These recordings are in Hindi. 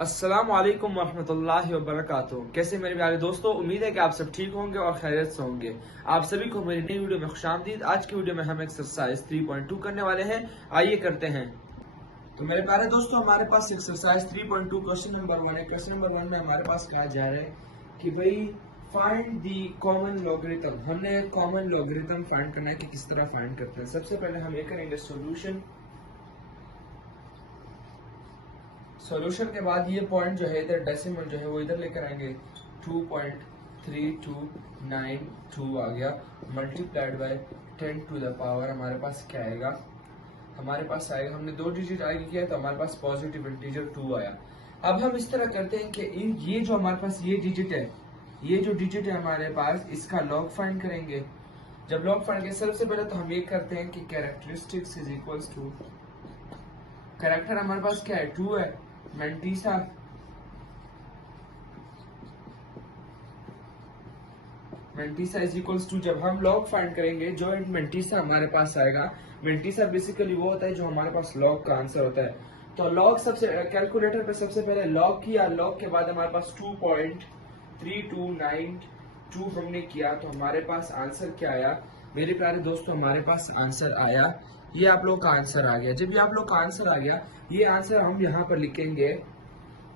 अस्सलाम वालेकुम वरहमतुल्लाहि वबरकातुहू। कैसे मेरे प्यारे दोस्तों, उम्मीद है कि आप सब ठीक होंगे और खैरियत से होंगे। आप सभी को मेरी नई वीडियो में खुशामदीद। आज की वीडियो में हम एक्सरसाइज 3.2 करने वाले हैं। आइए करते हैं। तो मेरे प्यारे दोस्तों, हमारे पास एक्सरसाइज 3.2 क्वेश्चन नंबर 1 है। क्वेश्चन नंबर 1 में हमारे पास कहा जा रहा है कि भाई फाइंड दी कॉमन लॉगरिथम। हमने कॉमन लॉगरिथम फाइंड करना है कि किस तरह फाइंड करते हैं। सबसे पहले हम ये करेंगे सॉल्यूशन के बाद ये पॉइंट जो है इधर डेसिमल जो है वो इधर लेकर आएंगे। 2.3292 आ गया, multiplied by 10 to the power हमारे पास क्या आएगा, हमारे पास आएगा, हमने दो डिजिट आगे किया तो हमारे पास पॉजिटिव इंटीजर 2 आया। अब हम इस तरह करते हैं कि ये जो हमारे पास ये डिजिट है, ये जो डिजिट है हमारे पास, इसका लॉग फाइंड करेंगे। जब लॉग फाइंड करें सबसे पहले तो हम ये करते हैं कि characteristics is equals to, character हमारे पास क्या है, 2 है। मेंटीसा इज इक्वल्स टू, जब हम लॉग फाइंड करेंगे जो मेंटीसा हमारे पास आएगा, मेंटीसा बेसिकली वो होता है जो हमारे पास लॉग का आंसर होता है। तो लॉग सबसे कैलकुलेटर पे सबसे पहले लॉग किया, लॉग के बाद हमारे पास 2.3292 हमने किया तो हमारे पास आंसर क्या आया मेरे प्यारे दोस्तों, हमारे पास आंसर आया, ये आप लोग का आंसर आ गया। जब ये आप लोग का आंसर आ गया, ये आंसर हम यहाँ पर लिखेंगे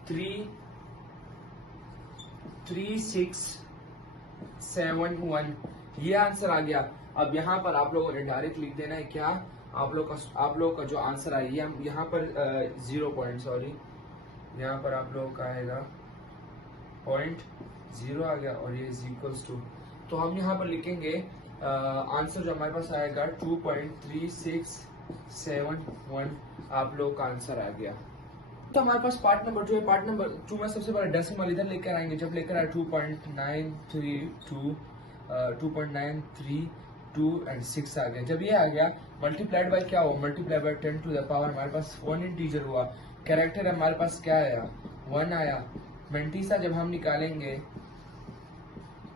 3671, ये आंसर आ गया। अब यहाँ पर आप लोगों ने डायरेक्ट लिख देना है क्या, आप लोग का जो आंसर आया, ये हम यहाँ पर 0 पॉइंट, सॉरी, यहाँ पर आप लोगों का आएगा 0.0 आ गया और ये इज इक्वल्स टू, तो हम यहाँ पर लिखेंगे आंसर जो हमारे पास आएगा 2.3671 आप लोग का आंसर आ गया। तो हमारे पास पार्ट नंबर जो है, पार्ट नंबर 2 में सबसे पहले डेसिमल इधर लेकर आएंगे। जब लेकर आए 2.932 एंड 6 आ गया। जब ये आ गया मल्टीप्लाइड बाय क्या हुआ, multiplied by 10 to the power हमारे पास 1 इंटीजर हुआ। कैरेक्टर हमारे पास क्या आया, 1 आया। मेंटीसा जब हम निकालेंगे,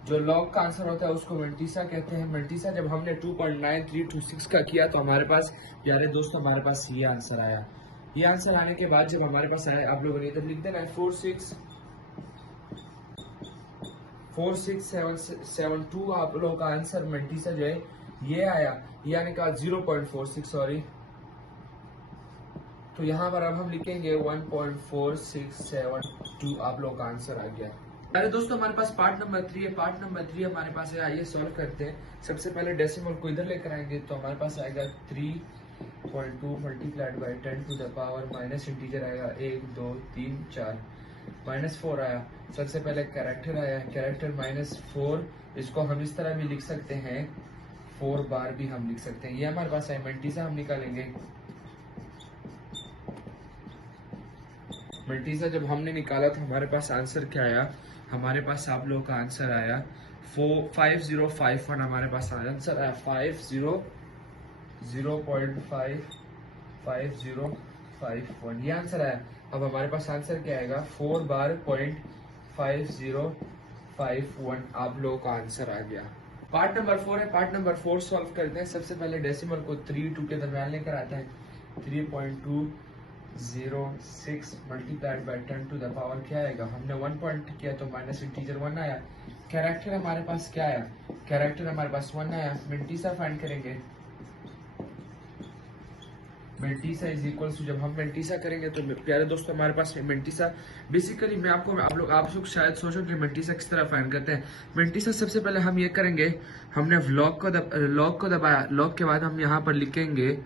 जो लॉग का आंसर होता है उसको मेंटीसा कहते हैं। मेंटीसा जब हमने 2.9326 का किया तो हमारे पास प्यारे दोस्तों हमारे पास ये आंसर आया। ये आंसर आने के बाद जब हमारे पास आया, आप लोगों ने इधर लिख देना है 46772 आप लोगों का आंसर मेंटीसा जो है ये आया। ये आने के बाद 0.46, सॉरी, तो यहाँ पर अब हम लिखेंगे 1.4672 आप लोगों का आंसर आ गया। अरे दोस्तों हमारे पास पार्ट नंबर 3 है। पार्ट नंबर 3 हमारे पास है, आइए सॉल्व करते हैं। सबसे पहले डेसिमल को इधर लेकर आएंगे तो हमारे पास आएगा 3.2 multiplied by 10 to the power minus integer आएगा 1 2 3 4 -4 आया। सबसे पहले कैरेक्टर आया, कैरेक्टर -4, इसको हम इस तरह भी लिख सकते हैं, 4 बार भी हम लिख सकते हैं। ये हमारे पास है। मेंटीसा हम निकालेंगे, मेंटीसा जब हमने निकाला तो हमारे पास आंसर क्या आया, हमारे पास आप लोगों का आंसर आया 5051 हमारे पास आंसर आया 0.5051 ये आंसर आया। अब हमारे पास आंसर क्या आएगा, 4 बार .5051 आप लोगों का आंसर आ गया। पार्ट नंबर 4 है। पार्ट नंबर 4 सॉल्व करते हैं। सबसे पहले डेसिमल को 3 2 के दरम्यान लेकर आता है। 3.206 multiplied by 10 to the power क्या आएगा, हमने 1 पॉइंट किया तो माइनस इंटीजर 1 आया। कैरेक्टर हमारे पास क्या आया, कैरेक्टर हमारे पास 1 आया। मेंटीसा फाइंड करेंगे, मेंटीसा इज इक्वल्स टू, जब हम मेंटीसा करेंगे तो प्यारे दोस्तों हमारे पास मेंटीसा बेसिकली मैं आपको आप लोग शायद सोचो कि मेंटीसा किस तरह फाइंड करते हैं। मेंटीसा सबसे पहले हम ये करेंगे, हमने लॉग को दबाया, लॉग के बाद हम यहाँ पर लिखेंगे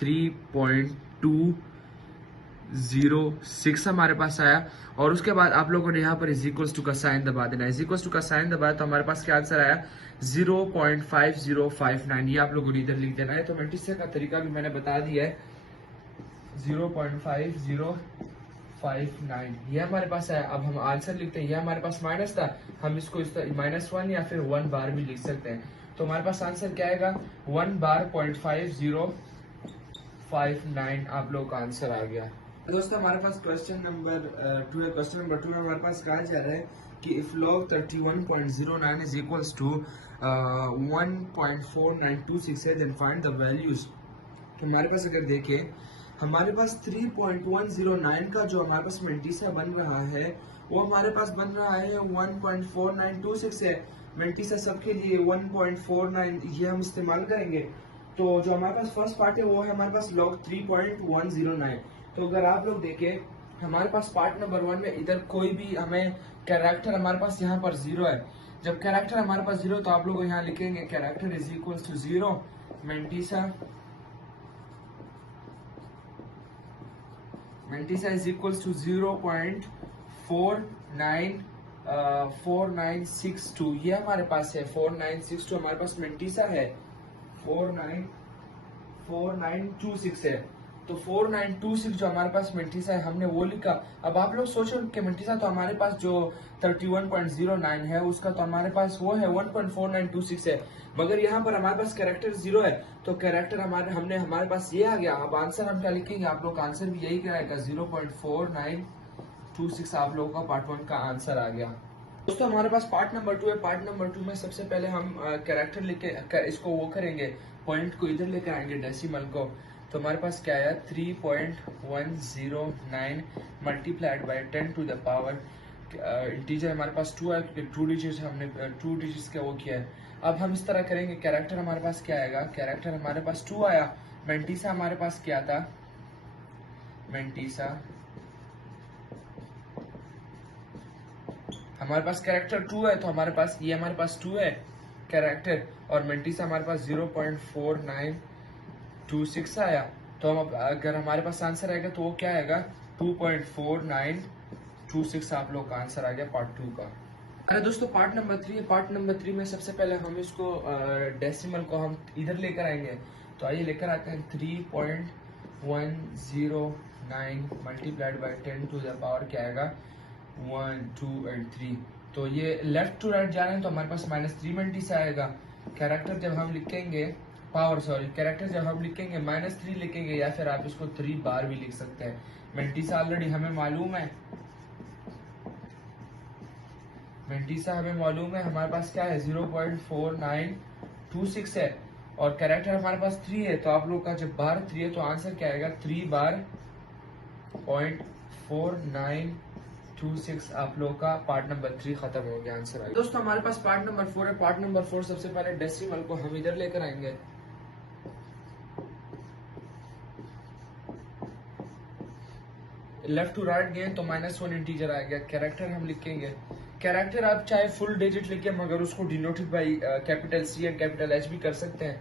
3.206 हमारे पास आया और उसके बाद आप लोगों ने यहाँ पर इज इक्वल्स टू का साइन दबा देना। इज इक्वल्स टू का साइन दबाया तो हमारे पास क्या आंसर आया, 0.5059, ये आप लोगों ने इधर लिख देना है। तो मेंटीसा का तरीका भी मैंने बता दिया है, 0.5059 ये हमारे पास आया। अब हम आंसर लिखते हैं, ये हमारे पास माइनस था, हम इसको इस तरह -1 या फिर 1 बार भी लिख सकते हैं। तो हमारे पास आंसर क्या आएगा, 1 बार .5059 आप लोगों का आंसर आ गया। दोस्तों हमारे पास क्वेश्चन नंबर 2 है। क्वेश्चन नंबर 2 में हमारे पास कहा जा रहा है कि if log 31.09 is equals to 1.4926 है, then find the values। तो हमारे पास अगर देखें हमारे पास 3.109 का जो हमारे पास मेंटिसा बन रहा है वो हमारे पास बन रहा है 1.4926 है। मेंटिसा सबके लिए 1.49 ये हम इस्तेमाल करेंगे। तो जो हमारे पास फर्स्ट पार्ट है वो है हमारे पास log 3.109। तो अगर आप लोग देखें हमारे पास पार्ट नंबर 1 में इधर कोई भी हमें कैरेक्टर हमारे पास यहाँ पर 0 है। जब कैरेक्टर हमारे पास 0 तो आप लोग यहाँ लिखेंगे character is equal to 0 mantissa is equal to 0.4962 ये हमारे पास है। 4962 हमारे पास मेंटिसा है। 4926 है। तो 4926 जो हमारे पास मेंटिसा है हमने वो लिखा। अब आप लोग सोचो कि मेंटिसा तो हमारे पास जो 31.09 है उसका तो हमारे पास वो है 1.4926 है, मगर यहाँ पर हमारे पास कैरेक्टर 0 है। तो कैरेक्टर हमारे पास ये आ गया। अब आंसर हम क्या लिखेंगे, आप लोग का आंसर भी यही आएगा 0.4926 आप लोगों का पार्ट 1 का आंसर आ गया। दोस्तों हमारे पास पार्ट नंबर 2 है। पार्ट नंबर 2 में सबसे पहले हम कैरेक्टर लिखे इसको वो करेंगे, पॉइंट को इधर लेकर आएंगे डेसिमल को। तो हमारे पास क्या आया 3.109 multiplied by 10 to the power integer हमारे पास 2 है क्योंकि 2 डिजिट हमने 2 डिजिट्स का वो किया है। अब हम इस तरह करेंगे, कैरेक्टर हमारे पास क्या आएगा, कैरेक्टर हमारे पास 2 आया। मेंटिसा हमारे पास क्या था, मेंटिसा हमारे पास कैरेक्टर 2 है तो हमारे पास ये हमारे पास 2 है कैरेक्टर, और मेंटिसा हमारे पास 0.4926 आया। तो हम अगर हमारे पास आंसर आएगा तो वो क्या आएगा 2.4926 आप लोग का आंसर आ गया पार्ट 2 का। अरे दोस्तों पार्ट नंबर 3 है। पार्ट नंबर 3 में सबसे पहले हम इसको डेसिमल को हम इधर लेकर आएंगे। तो आइए लेकर आते हैं 3.109 multiplied by 10 to the power क्या आएगा 1 2 एंड 3। तो ये लेफ्ट टू राइट जा रहे हैं तो हमारे पास -3 मेंटिसा आएगा। कैरेक्टर जब हम लिखेंगे कैरेक्टर जब हम लिखेंगे -3 लिखेंगे, या फिर आप इसको 3 बार भी लिख सकते हैं। मेंटिसा ऑलरेडी हमें मालूम है, हमारे पास क्या है 0.4926 है, और कैरेक्टर हमारे पास 3 है। तो आप लोग का जब बार 3 है तो आंसर क्या आएगा 3 बार 0.4926 आप लोग का पार्ट नंबर 3 खत्म हो गया, आंसर आएगा। दोस्तों हमारे पास पार्ट नंबर 4 है। पार्ट नंबर 4 सबसे पहले डेसिमल को हम इधर लेकर आएंगे। लेफ्ट टू राइट गए तो -1 इंटीजर आ गया। कैरेक्टर हम लिखेंगे, कैरेक्टर आप चाहे फुल डिजिट लिखे मगर उसको denoted by capital C and capital H भी कर सकते हैं,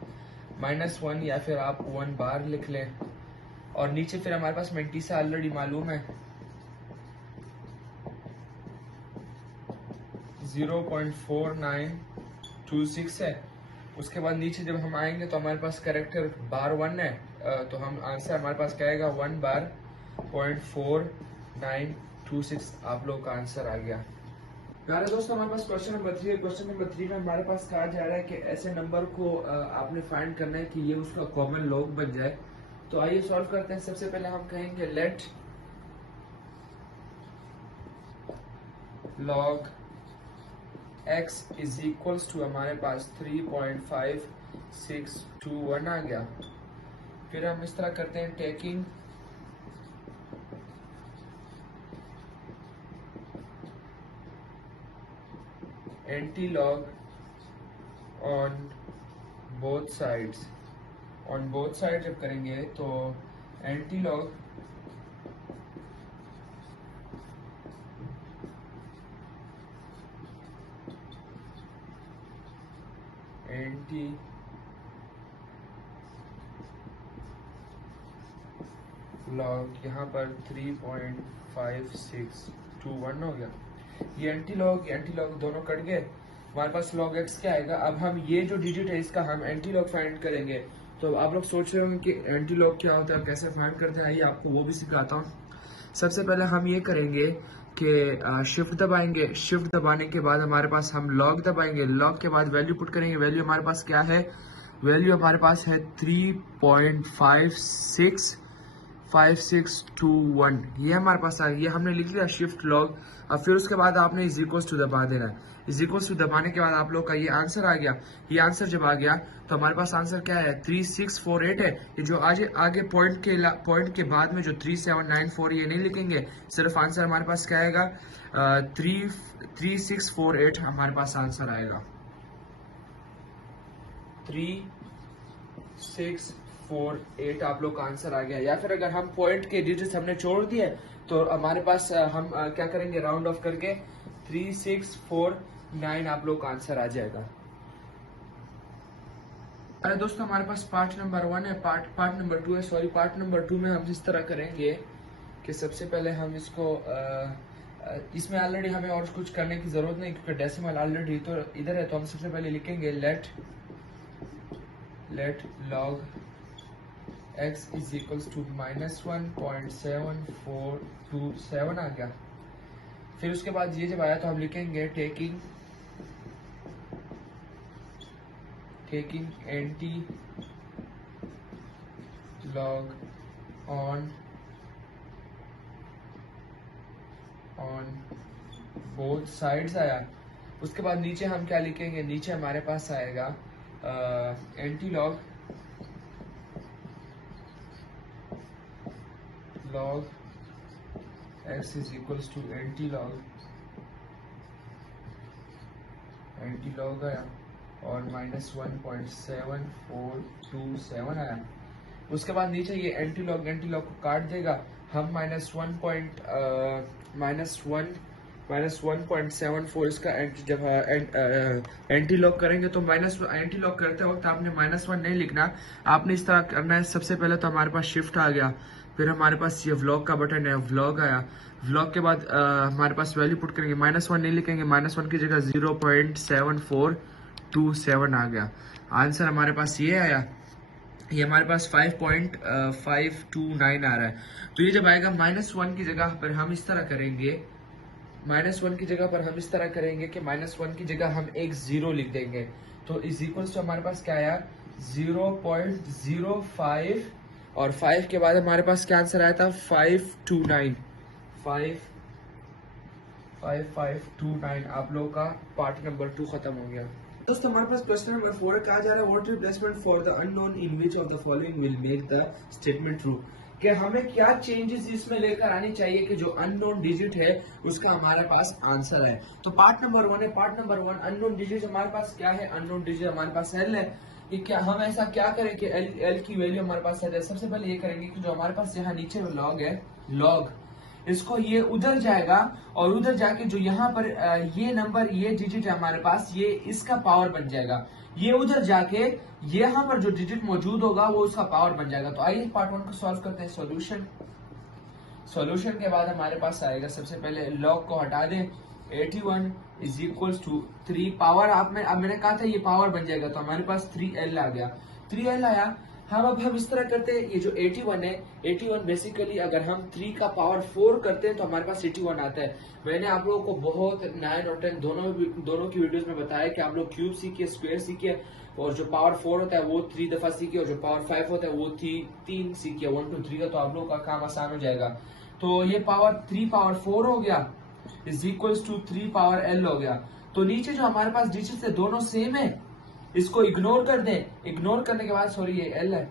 -1 या फिर आप 1 बार लिख लें। और नीचे फिर हमारे पास मेंटिसा ऑलरेडी मालूम है 0.4926 है। उसके बाद नीचे जब हम आएंगे तो हमारे पास कैरेक्टर बार 1 है, तो हम आंसर हमारे पास क्या आएगा 1 बार 0.4926 आप लोग का आंसर आ गया। प्यारे दोस्तों हमारे पास क्वेश्चन नंबर 3 है। क्वेश्चन नंबर 3 में हमारे पास कहा जा रहा है कि ऐसे नंबर को आपने फाइंड करना है कि ये उसका कॉमन लॉग बन जाए। तो आइए सॉल्व करते हैं। सबसे पहले हम कहेंगे let log x is equals to हमारे पास 3.5621 आ गया। फिर हम इस तरह करते हैं taking anti-log on both sides. On both side जब करेंगे तो एंटी-लॉग यहाँ पर 3.5621 हो गया। ये एंटी-लॉग दोनों कट गए। हमारे पास log x क्या आएगा। अब हम ये जो डिजिट है इसका हम एंटी-लॉग फाइंड करेंगे। तो आप लोग सोच रहे होंगे कि एंटी-लॉग क्या होता है, कैसे फाइंड करते हैं, आइए आपको वो भी सिखाता हूँ। सबसे पहले हम ये करेंगे कि शिफ्ट दबाएंगे। शिफ्ट दबाने के बाद हमारे पास हम लॉग दबाएंगे। लॉग के बाद वैल्यू पुट करेंगे। वैल्यू हमारे पास क्या है, वैल्यू हमारे पास है 3.56 5621, ये हमारे पास आ गया। ये हमने लिख लिया शिफ्ट लॉग। अब फिर उसके बाद आपने इज इक्वल्स टू दबा देना है। इज इक्वल्स टू दबाने के बाद आप लोग का ये आंसर आ गया। ये आंसर जब आ गया तो हमारे पास आंसर क्या है, 3648 है। ये जो आगे पॉइंट के बाद में जो 3794 ये नहीं लिखेंगे, सिर्फ आंसर हमारे पास क्या आएगा, 3648 हमारे पास आंसर आएगा। 3648 आप लोग का आंसर आ गया। या फिर अगर हम पॉइंट के डिजिट्स हमने छोड़ दिए तो हमारे पास हम क्या करेंगे, राउंड ऑफ करके 3649 आप लोग का आंसर आ जाएगा। अरे दोस्तों, हमारे पास पार्ट नंबर 1 है, पार्ट नंबर 2 है, सॉरी पार्ट नंबर 2 में हम इस तरह करेंगे कि सबसे पहले हम इसको इसमें ऑलरेडी हमें और कुछ करने की जरूरत नहीं क्योंकि डेसिमल ऑलरेडी तो इधर है। तो हम सबसे पहले लिखेंगे let log x is equals to -1.7427 आ गया। फिर उसके बाद ये जब आया तो हम लिखेंगे taking anti log on both sides आया। उसके बाद नीचे हम क्या लिखेंगे, नीचे हमारे पास आएगा antilog x is equals to antilog आया और -1.7427 आया। उसके बाद नीचे ये एंटी लॉग को काट देगा। हम -1.74 इसका जब एंटी लॉग करेंगे तो एंटी लॉग करते वक्त आपने -1 नहीं लिखना, आपने इस तरह करना है। सबसे पहले तो हमारे पास शिफ्ट आ गया, फिर हमारे पास ये व्लॉग का बटन है, व्लॉग आया। व्लॉग के बाद हमारे पास वैल्यू पुट करेंगे, -1 नहीं लिखेंगे, -1 की जगह 0.7427 आ गया। आंसर हमारे पास ये आया, ये हमारे पास 5.529 आ रहा है। तो ये जब आएगा -1 की जगह पर हम इस तरह करेंगे, -1 की जगह पर हम इस तरह करेंगे कि -1 की जगह हम एक 0 लिख देंगे। तो इज इक्वल्स टू हमारे पास क्या आया, 0.05 और 5 के बाद हमारे पास क्या आंसर आया था, 5529 आप लोगों का पार्ट नंबर 2 खत्म हो गया। दोस्तों हमारे पास क्वेश्चन नंबर 4 कहा जा रहा है, what replacement for the unknown in which of the following will make the statement true. कि हमें क्या चेंजेस इसमें लेकर आनी चाहिए कि जो अननोन डिजिट है उसका हमारे पास आंसर है। तो पार्ट नंबर 1 है, पार्ट नंबर 1 अननोन डिजिट हमारे पास क्या है, अननोन डिजिट हमारे पास एल है। कि क्या हम ऐसा क्या करें कि एल की वैल्यू हमारे पास है। सबसे पहले ये करेंगे कि जो हमारे पास यहाँ नीचे लॉग है, लॉग इसको ये उधर जाएगा और उधर जाके जो यहाँ पर ये नंबर ये डिजिट है हमारे पास, ये इसका पावर बन जाएगा। ये उधर जाके यहाँ पर जो डिजिट मौजूद होगा वो उसका पावर बन जाएगा। तो आइए पार्ट 1 को सॉल्व करते हैं। सॉल्यूशन के बाद हमारे पास आएगा, सबसे पहले लॉग को हटा दें, 81 इज इक्वल्स टू 3 पावर। अब मैंने कहा था ये पावर बन जाएगा, तो हमारे पास 3L आ गया, 3L आया। अब हम इस तरह करते हैं, ये जो 81 है, 81 बेसिकली अगर हम 3 का पावर 4 करते हैं तो हमारे पास 81 आता है। मैंने आप लोगों को बहुत 9 और 10 दोनों की वीडियोस में बताया कि आप लोग क्यूब सीखिए, स्क्वायर सीखिए, और जो पावर 4 होता है वो 3 दफा सीखिए, और जो पावर 5 होता है वो 3 सीखिए, 1 2 3 का, तो आप लोगों का काम आसान हो जाएगा। तो ये 3 पावर 4 हो गया is equals to 3 power L हो गया। तो नीचे जो हमारे पास डिजिट है दोनों सेम है, इसको इग्नोर कर दें। इग्नोर करने के बाद, सॉरी ये L है,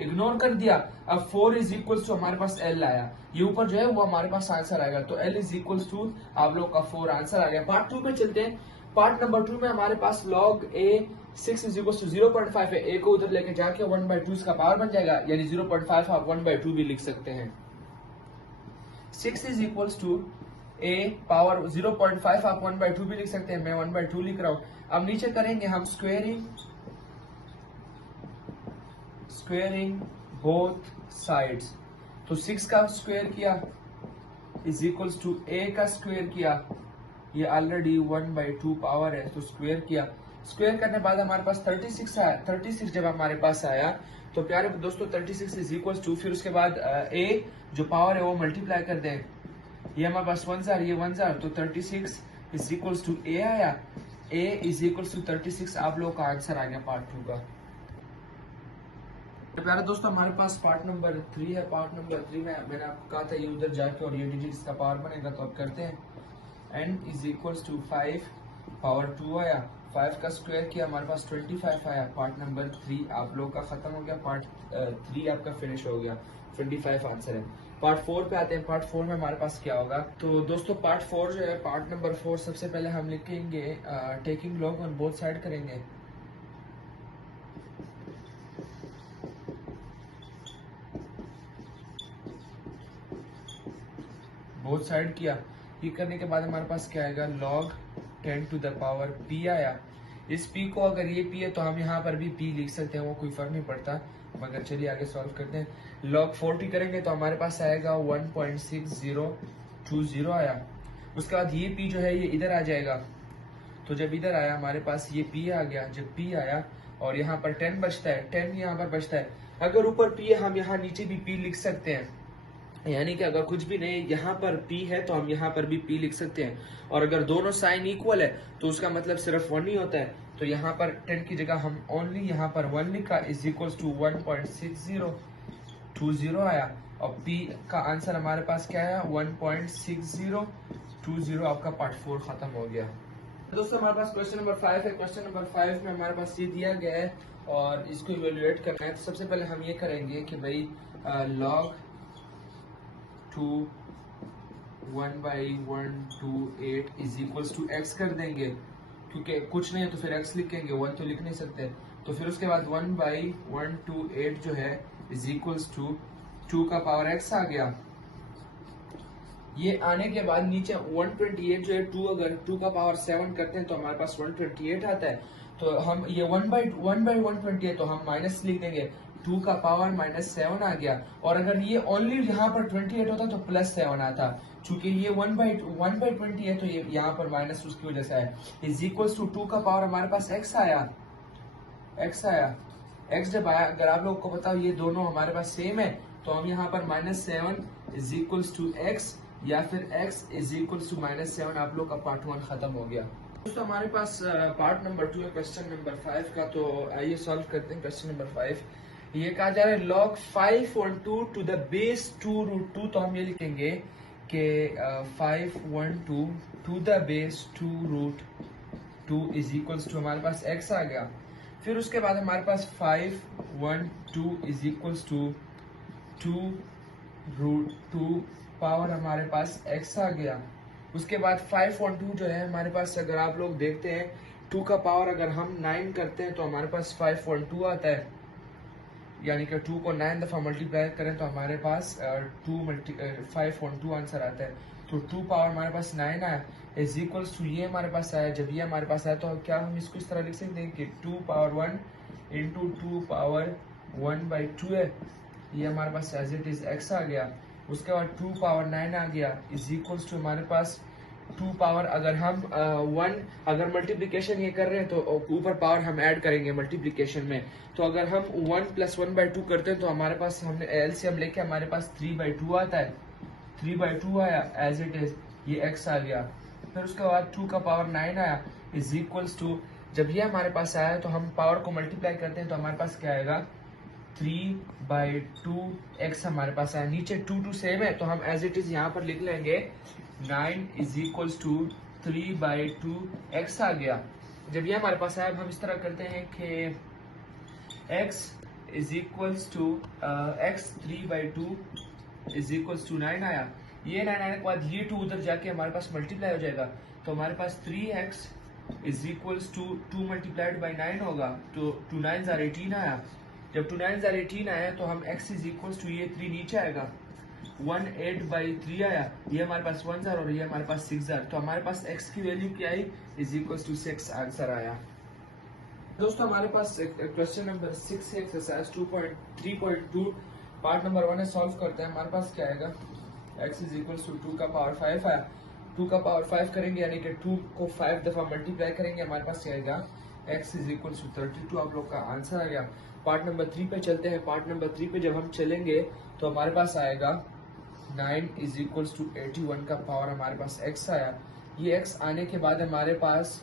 इग्नोर कर दिया। अब 4 इज इक्वल्स टू हमारे पास L आया, ये ऊपर जो है वो हमारे पास आंसर आएगा। तो L इज इक्वल्स टू आप लोग का 4 आंसर आ गया। पार्ट 2 पे चलते हैं। पार्ट नंबर 2 में हमारे पास log A 6 is equals to 0.5 है। A को उधर लेके जाके 1/2 इसका पावर बन जाएगा, यानी 0.5 आप 1/2 भी लिख सकते हैं। 6 is equals to A power 0.5 आप 1/2 भी लिख सकते हैं, मैं 1/2 लिख रहा हूं। अब नीचे करेंगे हम स्क्वेयरिंग बोथ साइड्स। तो 6 का स्क्वायर किया इज इक्वल्स टू A का स्क्वायर किया, ये ऑलरेडी 1/2 पावर है, तो स्क्वायर किया। स्क्वायर करने के बाद हमारे पास 36 आया। 36 जब हमारे पास आया तो प्यारे दोस्तों 36 इज इक्वल्स टू, फिर उसके बाद A जो पावर है वो मल्टीप्लाई कर दें, ये हमारे पास 1 जार, ये 1 जार, तो 36 इज इक्वल्स टू A आया। A इज इक्वल्स टू 36 आप लोगों का आंसर आ गया पार्ट 2 का। तो प्यारे दोस्तों हमारे पास पार्ट नंबर 3 है। पार्ट नंबर 3 में मैंने आपको कहा था ये उधर जाके और ये डिजिट्स का पावर बनेगा, तो अब करते हैं। n is equals to 5 power 2 आया, 5 का स्क्वायर किया, हमारे पास 25 आया। पार्ट नंबर 3 आप लोग का खत्म हो गया, पार्ट 3 आपका फिनिश हो गया, 25 आंसर है। पार्ट 4 पे आते हैं। पार्ट 4 में हमारे पास क्या होगा। तो दोस्तों पार्ट 4 जो है, पार्ट नंबर 4, सबसे पहले हम लिखेंगे taking log on both side करेंगे। बोथ साइड किया, ये करने के बाद हमारे पास क्या आएगा, log 10 to the power p आया। इस p को अगर ये p है तो हम यहाँ पर भी p लिख सकते हैं, वो कोई फर्क नहीं पड़ता, मगर चलिए आगे सॉल्व करते हैं। log 40 करेंगे तो हमारे पास आएगा 1.6020 आया। उसके बाद ये p जो है ये इधर आ जाएगा, तो जब इधर आया हमारे पास ये p आ गया। जब p आया और यहाँ पर 10 बचता है, 10 यहाँ पर बचता है। अगर ऊपर p है हम यहाँ नीचे भी p लिख सकते हैं, यानी कि अगर कुछ भी नहीं यहाँ पर p है तो हम यहाँ पर भी p लिख सकते हैं। और अगर दोनों साइन इक्वल है तो उसका मतलब सिर्फ 1 ही होता है। तो यहाँ पर 10 की जगह हम ओनली यहाँ पर 1 लिखा, इज इक्वल टू 1.6020 आया। और p का आंसर हमारे पास क्या आया, 1.6020। आपका पार्ट 4 खत्म हो गया। दोस्तों हमारे पास क्वेश्चन नंबर 5 है। क्वेश्चन नंबर 5 में हमारे पास ये दिया गया है और इसको इवेल्युएट करना है। तो सबसे पहले हम ये करेंगे कि भाई log 2 1/128 is equals to x कर देंगे, क्योंकि कुछ नहीं है तो फिर x लिखेंगे, 1 तो लिख नहीं सकते। तो फिर उसके बाद 1/128 जो है इज इक्वल्स टू 2 का पावर x आ गया। ये आने के बाद नीचे 128 जो है 2, अगर 2 का पावर 7 करते हैं तो हमारे पास 128 आता है। तो हम ये 1/128 तो हम माइनस लिख देंगे, 2 का पावर -7 आ गया। और अगर ये ओनली यहाँ पर 28 होता तो +7 आता, चूंकि ये 1/20 है तो ये यहाँ पर माइनस उसकी वजह से है। इज इक्वल्स टू 2 का पावर हमारे पास x आया। x जब आया, अगर आप लोग को बताओ ये दोनों हमारे पास सेम है तो हम यहाँ पर -7 इज इक्वल्स टू x या फिर x इज इक्वल्स टू -7। आप लोग का पार्ट 1 खत्म हो गया। दोस्तों हमारे पास पार्ट नंबर 2 है, क्वेश्चन नंबर 5 का। तो आइए सॉल्व करते हैं। क्वेश्चन नंबर 5 ये कहा जा रहा है log 512 टू द बेस 2√2। तो हम ये लिखेंगे कि 512 to the base 2√2 is equals to हमारे पास x आ गया। फिर उसके बाद हमारे पास 512 इज इक्वल्स टू 2√2 पावर हमारे पास x आ गया। उसके बाद 512 जो है हमारे पास, अगर आप लोग देखते हैं 2 का पावर अगर हम 9 करते हैं तो हमारे पास 512 आता है, यानी कि 2 को 9 दफा मल्टीप्लाई करें तो हमारे पास 512 आंसर आता है। तो 2 पावर हमारे पास 9 आया, इज इक्वल्स टू ये हमारे पास आया। जब ये हमारे पास आया तो क्या हम इसको इस तरह लिख सकते हैं कि 2 पावर 1 इंटू 2 पावर 1/2 है। ये हमारे पास एज इट इज x आ गया। उसके बाद 2 पावर 9 आ गया, इज इक्वल्स टू हमारे पास 2 पावर, अगर हम 1 अगर मल्टीप्लिकेशन ये कर रहे हैं तो ऊपर पावर हम ऐड करेंगे मल्टीप्लिकेशन में। तो अगर हम 1 + 1/2 करते हैं तो हमारे पास, हमने एलसीएम लेके हमारे पास 3/2 आता है। 3/2 आया एज इट इज, ये x आ गया। फिर उसके बाद 2 का पावर 9 आया, इज इक्वल्स टू, जब ये हमारे पास आया तो हम पावर को मल्टीप्लाई करते हैं तो हमारे पास क्या आएगा, 3/2x हमारे पास आया। नीचे 2 सेम है तो हम एज इट इज यहाँ पर लिख लेंगे 9 इज इक्वल्स टू 3/2x आ गया। जब ये हमारे पास आया, अब हम इस तरह करते हैं कि x is equals to x 3/2 is equals to 9 आया। ये 9 आने के बाद ये 2 उधर जाके हमारे पास मल्टीप्लाई हो जाएगा, तो हमारे पास 3x is equals to 2 multiplied by 9 होगा। तो 2 9s are 18 आया। जब 2 9s are 18 आया तो हम x इज इक्वल्स टू ये 3 नीचे आएगा, 18/3 आया। ये हमारे पास 1s are और ये हमारे पास 6s are। तो हमारे पास x की वैल्यू क्या आई, इज इक्वल्स टू 6 आंसर आया। दोस्तों हमारे पास क्वेश्चन नंबर 6 है, एक्सरसाइज 3.2 पार्ट नंबर 1 है। सॉल्व करते हैं। हमारे पास क्या आएगा, x इज इक्वल्स टू 2 का पावर 5 आया। 2 का पावर 5 करेंगे यानी कि 2 को 5 दफा मल्टीप्लाई करेंगे, हमारे पास क्या आएगा, x इज इक्वल्स टू 32। आप लोग का आंसर आ गया। पार्ट नंबर 3 पे चलते हैं। पार्ट नंबर 3 पे जब हम चलेंगे तो हमारे पास आएगा 9 इज इक्वल्स टू 81 का पावर हमारे पास x आया। ये x आने के बाद हमारे पास,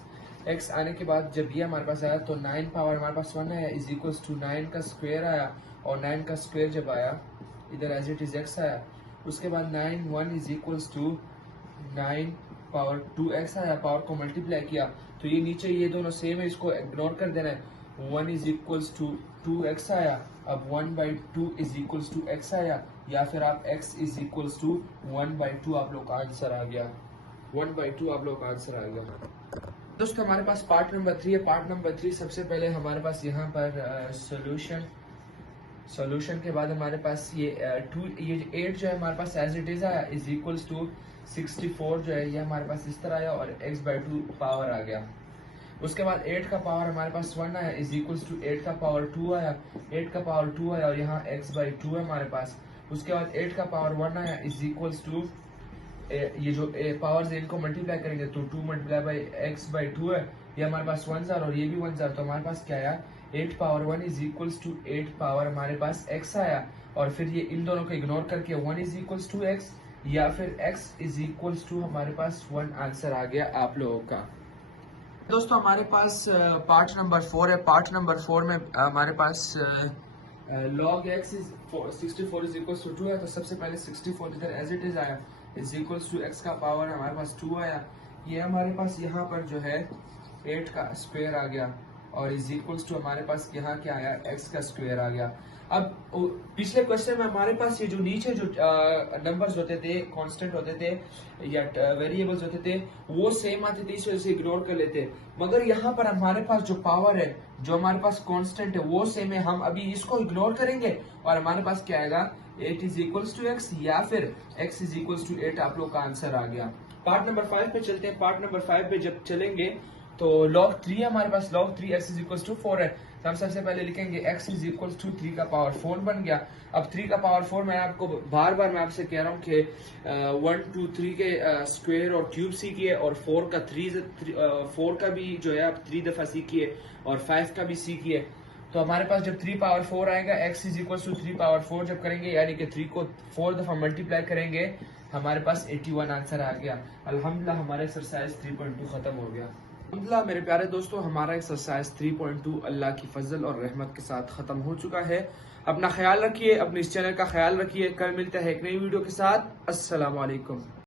x आने के बाद जब ये हमारे पास आया तो 9 पावर हमारे पास 1 है, इज इक्वल्स टू 9 का स्क्वायर आया। और 9 का स्क्वायर जब आया इधर एज इट इज x आया, उसके बाद 9 1 is equals to 9 power 2x आया, पावर को मल्टीप्लाई किया तो ये नीचे ये दोनों सेम है, इसको इग्नोर कर देना है। 1 इज इक्वल्स टू 2x आया, अब 1/2 इज इक्वल्स टू x आया, या फिर आप x इज इक्वल्स टू 1/2 आप लोग का आंसर आ गया। 1/2 आप लोग का आंसर आ गया। दोस्तों हमारे पास पार्ट नंबर 3 है। पार्ट नंबर 3 सबसे पहले हमारे पास यहाँ पर सॉल्यूशन के बाद हमारे पास ये 8 जो है हमारे पास एज इट इज आया इज इक्वल्स टू 64 जो है ये हमारे पास इस तरह आया और x/2 पावर आ गया। उसके बाद 8 का पावर हमारे पास 1 आया इज इक्वल्स टू 8 का पावर 2 आया, 8 का पावर 2 आया और यहाँ x/2 है हमारे पास। उसके बाद 8 का पावर 1 आया इज इक्वल्स टू ये जो पावर्स इनको मल्टीप्लाई करेंगे तो 2 मल्टीप्लाई बाई x/2 है, ये हमारे पास 1 और ये भी 1 तो हमारे पास क्या आया 8 power 1 is equals to 8 power हमारे पास x आया। और फिर ये इन दोनों को इग्नोर करके 1 इज इक्वल्स टू x या फिर x इज इक्वल्स टू हमारे पास 1 आंसर आ गया आप लोगों का। दोस्तों हमारे पास पार्ट नंबर 4 है। पार्ट नंबर 4 में हमारे पास log x is 64 is equals to 2 है, तो सबसे पहले 64 इधर एज इट इज आया इज इक्वल्स टू x का पावर हमारे पास 2 आया, ये हमारे पास यहाँ पर जो है 8 का स्क्वायर आ गया और इज इक्वल्स टू हमारे पास यहाँ क्या आया x का स्क्वायर आ गया। अब पिछले क्वेश्चन में हमारे पास ये जो नीचे जो नंबर्स होते थे, कांस्टेंट होते थे या वेरिएबल्स होते थे वो सेम आते थे, इस वजह से इग्नोर कर लेते। मगर यहाँ पर हमारे पास जो पावर है, जो हमारे पास कांस्टेंट है वो सेम है, हम अभी इसको इग्नोर करेंगे और हमारे पास क्या आएगा 8 इज इक्वल्स टू x या फिर x इज इक्वल्स टू 8 आप लोग का आंसर आ गया। पार्ट नंबर 5 पे चलते हैं। पार्ट नंबर 5 पे जब चलेंगे तो log 3 हमारे पास, log 3 x is equals to 4 है, तो हम सबसे पहले लिखेंगे x इज इक्वल्स टू 3 का पावर 4 बन गया। अब 3 का पावर 4 मैं आपको बार बार मैं आपसे कह रहा हूँ कि 1 2 3 के स्क्वायर और क्यूब सीखिए और 4 का भी जो है आप 3 दफा सीखिए और 5 का भी सीखिए। तो हमारे पास जब 3 पावर 4 आएगा x is equal to 3 power 4 जब करेंगे यानी कि 3 को 4 दफा मल्टीप्लाई करेंगे हमारे पास 81 आंसर आ गया। अल्हम्दुलिल्लाह हमारा एक्सरसाइज 3.2 खत्म हो गया। अल्हम्दुलिल्लाह मेरे प्यारे दोस्तों हमारा एक्सरसाइज 3.2 अल्लाह की फजल और रहमत के साथ खत्म हो चुका है। अपना ख्याल रखिए, अपने इस चैनल का ख्याल रखिए। कल मिलता है एक नई वीडियो के साथ। अस्सलाम वालेकुम।